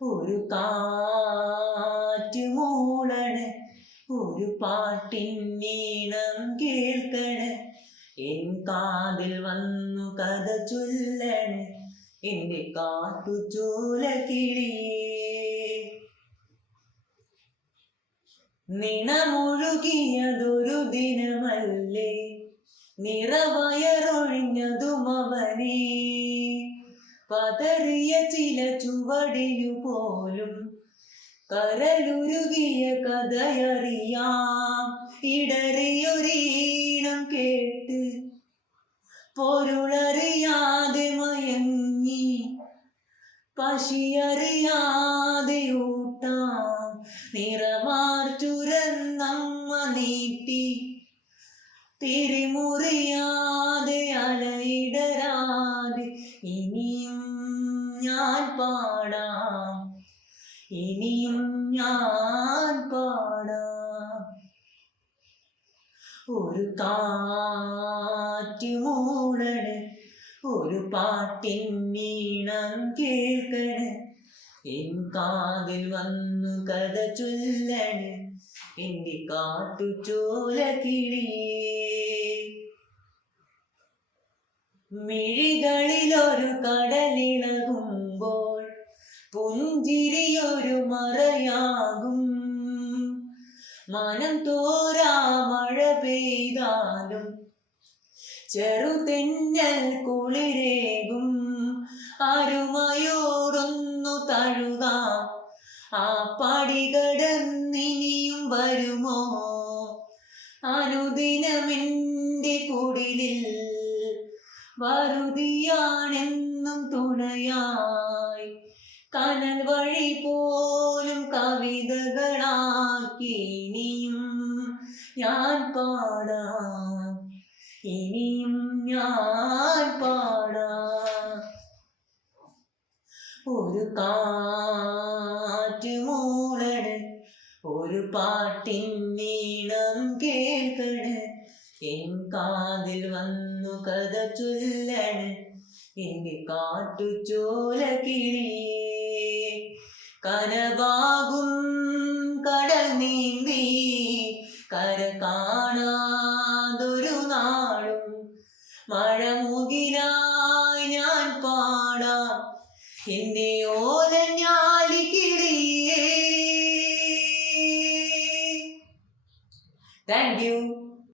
ഒരു കാറ്റ് മൂളണ്, ഒരു പാട്ടിൻ ഈണം കേൾക്കണ്, എൻ കാതിൽ വന്നു കഥ ചൊല്ലണ് എന്റെ കാട്ടുചോല കിളിയേ. നിണമൊഴുകിയതൊരു ദിനമല്ലേ, നിറവയറൊഴിഞ്ഞതും അവനേ. പതറിയ ചില ചുവടിനു പോലും കരലുരുകിയ കഥയറിയാം. ഇടറിയൊരീണം കേട്ട് പൊരുളറിയാതെ മയങ്ങി, പശിയറിയാതെ ഊട്ടാം. നിറമാർച്ചുരന്നമ്മ നീട്ടി, തിരിമുറിയാതെ അലയിടരാതെ ഇനിയും ഞാൻ പാടാം, ഇനിയും ഞാൻ പാടാം. ഒരു കാറ്റ് മൂളണ്, ഒരു പാട്ടിൻ ഈണം കേൾക്കണ്, എൻ കാതിൽ വന്നു കഥ ചൊല്ലണ് എന്റെ കാട്ടുചോല കിളിയേ. മിഴികളിലൊരു കടലിളകുമ്പോൾ പുഞ്ചിരിയൊരു മറയാകും. മനം തോരാ മഴ പെയ്താലും ചെറുതെന്നൽ കുളിരേകും. അരുമയോടൊന്നു തഴുകാം, ആ പടികടന്നിനിയും വരുമോ അനുദിനമെന്റെ കുടിലിൽ. വറുതിയാണെന്നും തുണയായി, കനൽ വഴി പോലും കവിതകളാക്കി ഇനിയും ഞാൻ പാടാം, ഇനിയും ഞാൻ പാടാം. ഒരു കാറ്റ് മൂളണ്, ഒരു പാട്ടിൻ ഈണം കേൾക്കണ്, എൻ കാതിൽ വന്നു കഥ ചൊല്ലണ് എന്റെ കാട്ടുചോല കിളിയേ. കനവാകും കടൽ നീന്തി കര കാണാതൊരു നാളും മഴമുകിലാ